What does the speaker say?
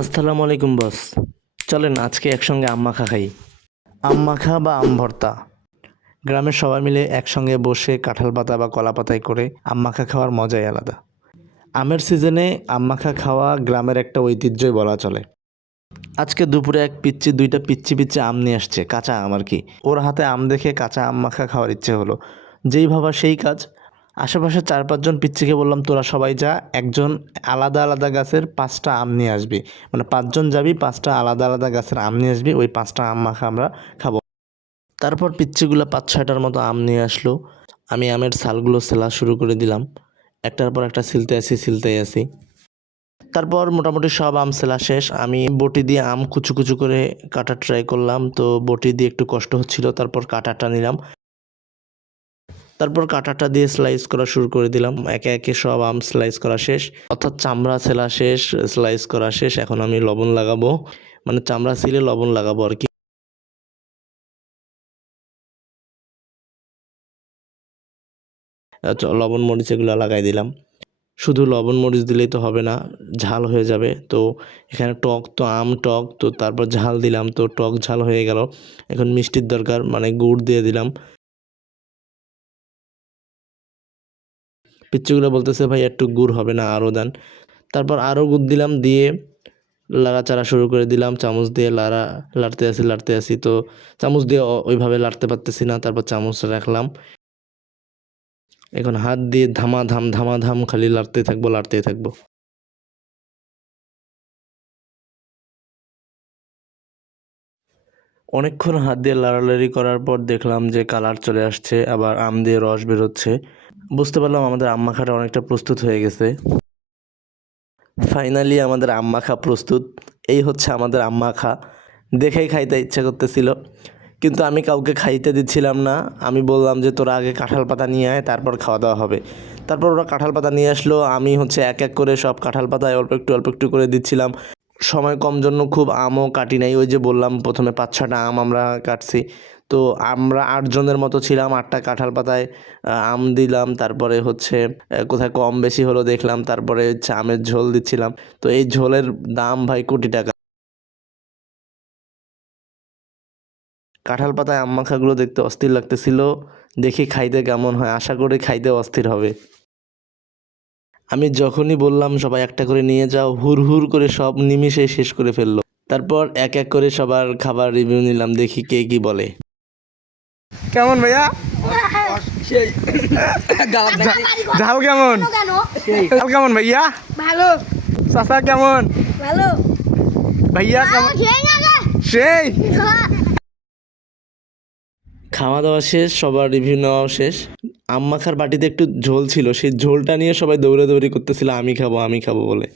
আসসালামু আলাইকুম, বস। চলেন, আজকে একসঙ্গে আম মাখা খাই। আম মাখা বা আম ভর্তা? গ্রামের সবাই মিলে একসঙ্গে বসে কাঁঠাল পাতা বা কলা পাতায় করে আম মাখা খাওয়ার মজাই আলাদা। আমের সিজনে আম মাখা খাওয়া গ্রামের একটা ঐতিহ্যই বলা চলে। আজকে দুপুরে এক পিচ্ছি দুইটা পিচ্ছি পিচ্ছি আম নিয়ে আসছে, কাঁচা আম আর কি। ওর হাতে আম দেখে কাঁচা আম মাখা খাওয়ার ইচ্ছে হলো। যেই ভাবা সেই কাজ আশেপাশে চার পাঁচজন পিচ্ছিকে বললাম, তোরা সবাই যা, একজন আলাদা আলাদা গাছের পাঁচটা আম নিয়ে আসবি। মানে পাঁচজন যাবি, পাঁচটা আলাদা আলাদা গাছের আম নিয়ে আসবি, ওই পাঁচটা আম মাখা আমরা খাব। তারপর পিচ্ছিগুলো পাঁচ ছয়টার মতো আম নিয়ে আসলো। আমি আমের ছালগুলো সেলা শুরু করে দিলাম। একটার পর একটা ছিলতে আসি ছিলতেই আসি। তারপর মোটামুটি সব আম সেলা শেষ। আমি বটি দিয়ে আম কুচু কুচু করে কাটা ট্রাই করলাম। তো বটি দিয়ে একটু কষ্ট হচ্ছিল, তারপর কাটাটা নিলাম। তারপর কাটাটা দিয়ে স্লাইস করা শুরু করে দিলাম। একে একে সব আম স্লাইস করা শেষ অর্থাৎ চামড়া ছেলা শেষ স্লাইস করা শেষ। এখন আমি লবণ লাগাবো। মানে চামড়া ছিলে লবণ লাগাবো আর কি। আচ্ছা, লবণ মরিচ এগুলো লাগাই দিলাম। শুধু লবণ মরিচ দিলেই তো হবে না ঝাল হয়ে যাবে। তো এখানে টক তো আম টক তো তারপর ঝাল দিলাম। তো টক ঝাল হয়ে গেল। এখন মিষ্টির দরকার মানে গুড় দিয়ে দিলাম। পিচ্চুগুলো বলতেছে, ভাই, একটু গুড় হবে না আরও দেন। তারপর আরও গুড় দিলাম, দিয়ে লাড়াচাড়া শুরু করে দিলাম, চামচ দিয়ে লাড়া, লাড়তে আসি লাড়তে আসি তো চামচ দিয়ে ওইভাবে লাড়তে পারতেছি না, তারপর চামচ রাখলাম। এখন হাত দিয়ে ধামাধাম ধামাধাম খালি লাড়তে থাকব লাড়তে থাকব। অনেকক্ষণ হাত দিয়ে লাড়ালাড়ি করার পর দেখলাম যে কালার চলে আসছে, আবার আম দিয়ে রস বেরোচ্ছে। বুঝতে পারলাম আমাদের আম মাখাটা অনেকটা প্রস্তুত হয়ে গেছে। ফাইনালি আমাদের আম মাখা প্রস্তুত। এই হচ্ছে আমাদের আম মাখা। দেখেই খাইতে ইচ্ছা করতেছিল। কিন্তু আমি কাউকে খাইতে দিচ্ছিলাম না। আমি বললাম যে, তোরা আগে কাঁঠাল পাতা নিয়ে আয়, তারপর খাওয়া দাওয়া হবে। তারপর ওরা কাঁঠাল পাতা নিয়ে আসলো। আমি হচ্ছে এক এক করে সব কাঁঠাল পাতায় অল্প একটু অল্প একটু করে দিচ্ছিলাম। সময় কম জন্য খুব আমও কাটি নাই। ওই যে বললাম, প্রথমে পাঁচ ছটা আম আমরা কাটছি। তো আমরা আটজনের মতো ছিলাম, আটটা কাঁঠাল পাতায় আম দিলাম, তারপরে হচ্ছে কোথায় কম বেশি হলো দেখলাম, তারপরে হচ্ছে আমের ঝোল দিচ্ছিলাম। তো এই ঝোলের দাম ভাই কোটি টাকা। কাঁঠাল পাতায় আম মাখাগুলো দেখতে অস্থির লাগতেছিল। দেখি খাইতে কেমন হয়, আশা করি খাইতে অস্থির হবে। আমি যখনই বললাম সবাই একটা করে নিয়ে যাও হুর হুর করে সব নিমিষে শেষ করে ফেলল। তারপর এক এক করে সবার খাবার রিভিউ নিলাম দেখি কে কি বলে। কেমন ভাইয়া? ঝাল কেমন? ঝাল কেমন ভাইয়া? ভালো। চাচা কেমন? ভালো। ভাইয়া কেমন? সেই সেই। খাওয়া দাওয়া শেষ সবার রিভিউ নেওয়াও শেষ। আম মাখার বাটিতে একটু ঝোল ছিল, সেই ঝোলটা নিয়ে সবাই দৌড়াদৌড়ি করতেছিল, আমি খাব আমি খাব বলে।